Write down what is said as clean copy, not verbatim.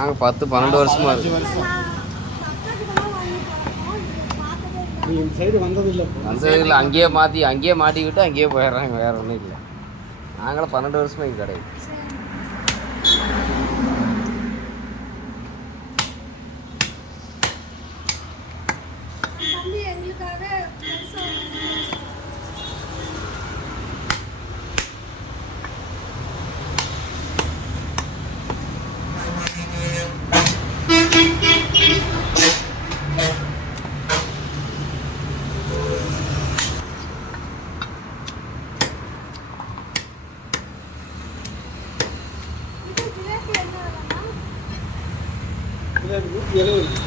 நாங்கள் 10-12 வருஷமாக இருக்கு. வந்ததில்லை, அங்கேயே மாட்டிக்கிட்டு அங்கேயே போயிடுறாங்க, வேற ஒன்றும் இல்லை. நாங்களும் 12 வருஷமாக இங்கே கிடையாது. இது 170.